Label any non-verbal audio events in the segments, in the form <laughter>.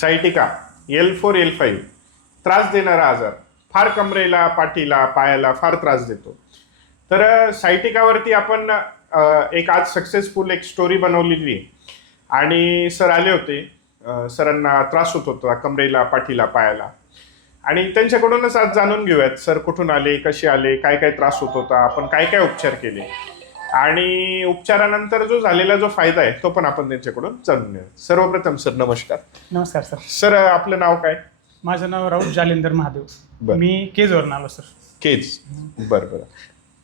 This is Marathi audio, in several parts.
Sciatica L four L five त्रास देणारा आजार. फार कमरेला पाठीला पायाला फार त्रास देतो. तर सायटिकावरती आपण एक आज सक्सेसफुल एक स्टोरी बनवलेली आहे. आणि सर आले होते. सरांना त्रास होत होता कमरेला पाठीला पायाला. आणि त्यांच्याकडूनच आज जाणून घेऊयात सर कुठून आले कसे आले काय काय त्रास होत होता आपण काय काय उपचार केले? आणि उपचारानंतर जो झालेला जो फायदा आहे तो पण आपण त्यांच्याकडून जाणून घेऊया. सर्वप्रथम सर नमस्कार. नमस्कार सर. सर आपलं नाव काय? माझं नाव राऊत जालिंदर महादेव. बरं. मी केजवरून आलो सर. केज. बरं बरं.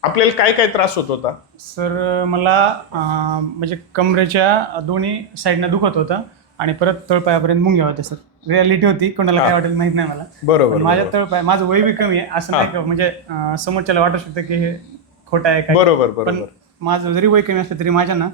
आपल्याला काय काय त्रास होत होता? सर मला अं, म्हणजे कमरेच्या दोन्ही साईडनं दुखत होतं आणि परत तळपायापर्यंत मुंग्या होत्या सर. रियालिटी होती. कोणाला काय वाटेल माहीत नाही मला. बरोबर, पण माझ्या बरोबर. तळपाय माझं वय बी कमी आहे असं नाही का म्हणजे अं, समोरच्याला वाटू शकतं की हे खोटं आहे काय बरोबर पण बरोबर. माझं जरी वय कमी असलं तरी माझ्या ना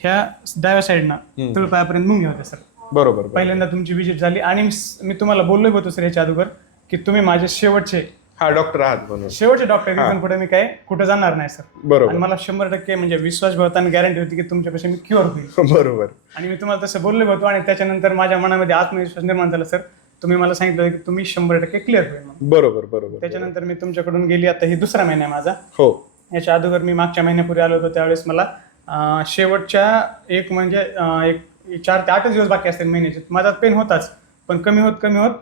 ह्या डाव्या साईडनं तळपायापर्यंत मुंग्या होत्या सर. बरोबर. पहिल्यांदा तुमची विजिट झाली आणि मी तुम्हाला बोललोय होतो सर याच्या अगोदर की तुम्ही माझे शेवटचे हा डॉक्टर आहात म्हणून. शेवटचे डॉक्टर इथून पुढे मी काय कुठं जाणार नाही सर. आणि बरोबर मला शंभर टक्के म्हणजे विश्वास भरताना गॅरंटी होती की तुमच्यापाशी मी क्युअर होईल. <laughs> बरोबर. आणि मी तुम्हाला तसं बोललो होतो आणि त्याच्यानंतर माझ्या मनामध्ये आत्मविश्वास निर्माण झाला सर. तुम्ही मला सांगितलं होतं की तुम्ही शंभर टक्के क्लिअर होईल म्हणून. बरोबर बरोबर. त्याच्यानंतर मी तुमच्याकडून गेली. आता ही दुसरा महिना आहे माझा. हो. याच्या अगोदर मी मागच्या महिन्यापूर्वी आलो होतो त्यावेळेस मला शेवटच्या एक म्हणजे एक चार ते आठच दिवस बाकी असतील महिन्याचे. माझा पेन होताच पण कमी होत कमी होत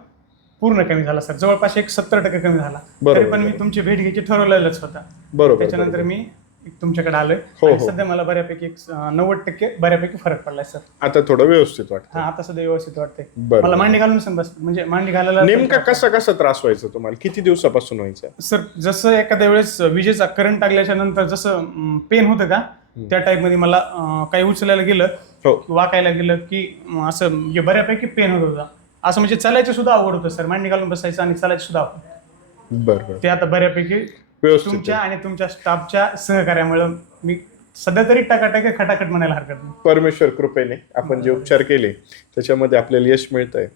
पूर्ण कमी झाला सर. जवळपास एक सत्तर टक्के कमी झाला. तरी पण मी तुमची भेट घ्यायची ठरवलेलंच होता. बरोबर. त्याच्यानंतर. मी तुमच्याकडे आलोय. हो, आणि हो. सध्या मला बऱ्यापैकी एक अं, नव्वद टक्के बऱ्यापैकी फरक पडलाय सर. आता थोडं व्यवस्थित वाटतं हा आता सध्या व्यवस्थित वाटतंय. बरं. मला मांडी घालून सर बस म्हणजे मांडी घालायला नेमका कसा कसा त्रास व्हायचा तुम्हाला? किती दिवसापासून व्हायचा? सर जसं एखाद्या वेळेस विजेचा करंट टाकल्याच्या नंतर जसं पेन होतं का? त्या टाईपमध्ये मला अं, काही उचलायला गेलं हो. वाकायला गेलं की अं, असं म्हणजे बऱ्यापैकी पेन होत होता. असं म्हणजे चालायचं सुद्धा अवघड होतं सर. मांडी घालून बसायचं आणि चालायचं सुद्धा बरं बरं. ते आता बऱ्यापैकी व्यवस्थित तुमच्या आणि तुमच्या स्टाफच्या सहकार्यामुळे मी सध्या तरी टाकाटाक खटाखट म्हणायला हरकत नाही. परमेश्वर कृपेने आपण जे उपचार केले त्याच्यामध्ये आपल्याला यश मिळत आहे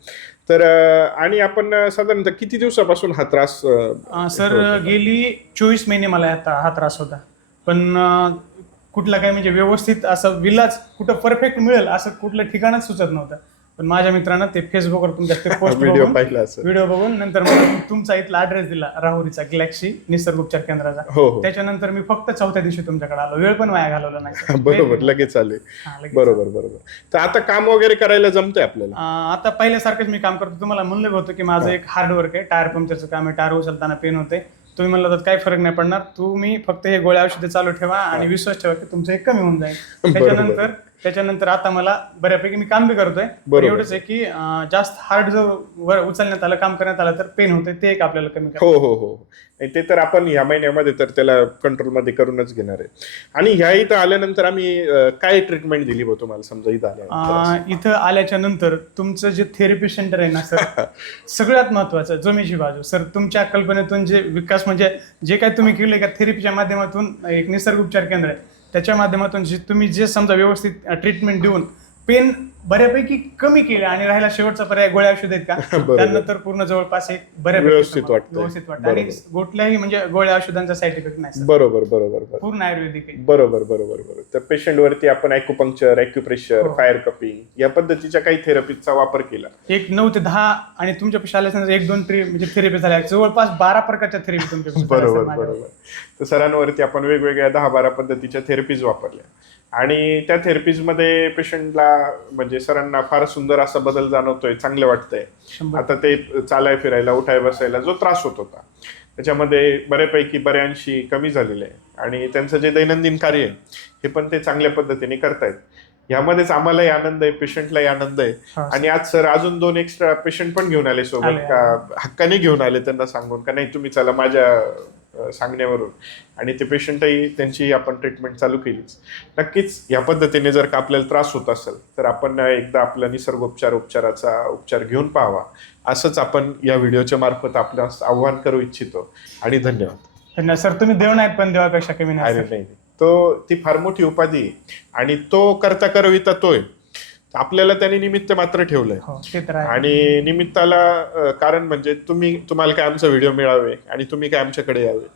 तर अं, आणि आपण अं, साधारणतः किती दिवसापासून हा त्रास अं, अं, सर गेली चोवीस महिने मला आता हा त्रास होता. पण अं, कुठला काय म्हणजे व्यवस्थित असं विलाज कुठं परफेक्ट मिळेल असं कुठलं ठिकाणच सुचत नव्हतं. पण माझ्या मित्रानं ते फेसबुकवर तुमच्या ते पोस्ट व्हिडिओ पाहिला असं. व्हिडिओ बघून नंतर मला तुमचा इथला ऍड्रेस दिला राहुरीचा गॅलेक्सी निसर्ग उपचार केंद्राचा. हो हो. त्याच्यानंतर मी फक्त चौथ्या दिवशी तुमच्याकडे आलो. वेळ पण वाया घालवला नाही. <laughs> बरोबर लगेच आले. हा, लगेच. बरोबर बरोबर. तर आता काम वगैरे करायला जमतंय आपल्याला? अं, आता पहिल्यासारखंच मी काम करतो. तुम्हाला म्हणलं होतं की माझं एक हार्ड वर्क आहे. टायर पंक्चरचं काम आहे. टायर उचलताना पेन होते तुम्ही म्हणलं होतं काही फरक नाही पडणार. तुम्ही फक्त हे गोळ्या औषधे चालू ठेवा आणि विश्वास ठेवा की तुमचं हे कमी होऊन जाईल. <laughs> बरोबर. त्याच्यानंतर त्याच्यानंतर आता मला बऱ्यापैकी मी काम बी करतोय. पण बरोबर. एवढंच आहे की अं, जास्त हार्ड जर वर उचलण्यात आलं काम करण्यात आलं तर पेन होते ते एक आपल्याला कमी हो हो हो. नाही, ते तर आपण ह्या महिन्यामध्ये तर त्याला कंट्रोलमध्ये करूनच घेणार आहे. आणि ह्या इथं आल्यानंतर आम्ही अं, काय ट्रीटमेंट दिली बघ तुम्हाला? समजा इथं आल्यानंतर अं, इथं आल्याच्यानंतर तुमचं जे थेरपी सेंटर आहे ना सर <laughs> सगळ्यात महत्वाचं जमेची बाजू. सर तुमच्या कल्पनेतून जे विकास म्हणजे जे काही तुम्ही केले का थेरपीच्या माध्यमातून एक निसर्ग उपचार केंद्र आहे. त्याच्या माध्यमातून जे तुम्ही जे समजा व्यवस्थित ट्रीटमेंट देऊन पेन बऱ्यापैकी कमी केले आणि राहिला शेवटचा पर्याय गोळ्या औषध आहेत का <laughs> बरोबर. त्यानंतर पूर्ण जवळपास एक बऱ्यापैकी व्यवस्थित वाटतंय. व्यवस्थित वाटतं आणि बरोबर. कुठल्याही म्हणजे गोळ्या औषधांचा साईड इफेक्ट नाही बरोबर बरोबर बरोबर पूर्ण आयुर्वेदिक आहे बरोबर बरोबर बरोबर तर पेशंट वरती आपण ॲक्युपंक्चर ॲक्युप्रेशर हो. फायर कपिंग या पद्धतीच्या काही थेरपीचा वापर केला एक नऊ ते दहा आणि तुमच्या आल्यानंतर एक दोन ट्री म्हणजे थेरपी झाल्या जवळपास बारा प्रकारच्या थेरपी तुमच्या <laughs> बरोबर. बरोबर तर सरांवरती आपण वेगवेगळ्या दहा बारा पद्धतीच्या थेरपीज वापरल्या आणि त्या थेरपीजमध्ये पेशंटला म्हणजे सरांना फार सुंदर असा बदल जाणवतोय चांगलं वाटतंय. आता ते चालाय फिरायला उठाय बसायला जो त्रास होत होता. त्याच्यामध्ये बऱ्यापैकी बऱ्याऐंशी कमी झालेले आहे. आणि त्यांचं जे दैनंदिन कार्य आहे हे पण ते चांगल्या पद्धतीने करतायत. ह्यामध्येच आम्हालाही आनंद आहे पेशंटलाही आनंद आहे. आणि आज सर अजून दोन एक्स्ट्रा पेशंट पण घेऊन आले सोबत. का हक्काने घेऊन आले त्यांना सांगून का नाही तुम्ही चला माझ्या सांगण्यावरून. आणि ते पेशंटही त्यांची आपण ट्रीटमेंट चालू केलीच. नक्कीच या पद्धतीने जर का आपल्याला त्रास होत असेल तर आपण एकदा आपला निसर्गोपचार उपचाराचा उपचार घेऊन पाहावा. असंच आपण या व्हिडिओच्या मार्फत आपल्यास आव्हान करू इच्छितो. आणि धन्यवाद. धन्यवाद. सर तुम्ही देव नाहीत पण देवापेक्षा कमी नाही. तो ती फार मोठी उपाधी आहे. आणि तो करता करविता तोय. आपल्याला त्याने निमित्त मात्र ठेवलंय. हो ते तर आहे. आणि निमित्ताला अ, कारण म्हणजे तुम्ही तुम्हाला काय आमचा व्हिडिओ मिळावे आणि तुम्ही काय आमच्याकडे यावे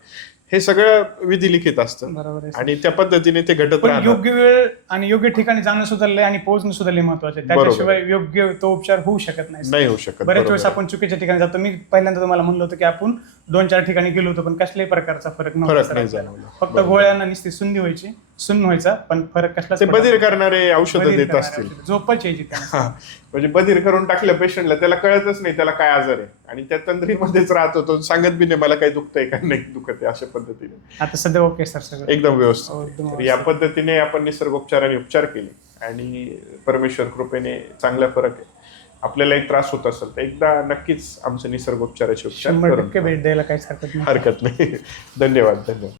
हे सगळं विधी लिखित असतं. बरोबर आहे आणि त्या पद्धतीने ते घटत पण राहणार. योग्य वेळ आणि योग्य ठिकाणी जाणं सुद्धा लय आणि पोहोचणं लय महत्वाचं बरोबर. त्याच्याशिवाय योग्य तो उपचार होऊ शकत नाही नाही होऊ शकत बरेच बरोबर वेळेस आहे. आपण चुकीच्या ठिकाणी जातो. मी पहिल्यांदा तुम्हाला म्हणलं होतं की आपण दोन चार ठिकाणी गेलो होतो पण कसल्याही प्रकारचा फरक नव्हता फरक नाही. जाणवला. फक्त बरोबर. गोळ्यांना नुसती सुंदी व्हायची सुन्न व्हायचा पण फरक ते पडत बधीर. करणारे औषधं देत असतील. झोपच यायची त्यांना हा. म्हणजे बधीर करून टाकलं पेशंटला त्याला कळतच नाही त्याला काय आजार आहे आणि त्या तंद्रीमध्येच राहत होतो सांगत बी नाही मला काही दुखतंय काय नाही दुखत आहे अशा पद्धतीने आता सध्या ओके सर सगळं एकदम हो, व्यवस्थित एकदम तर या पद्धतीने आपण निसर्गोपचाराने उपचार केले आणि परमेश्वर कृपेने चांगला फरक आहे आपल्यालाही त्रास होत असेल तर एकदा नक्कीच आमचे निसर्गोपचाराचे उपचार शंभर करून टक्के भेट द्यायला काहीच हरकत नाही. हरकत नाही. <laughs> धन्यवाद धन्यवाद.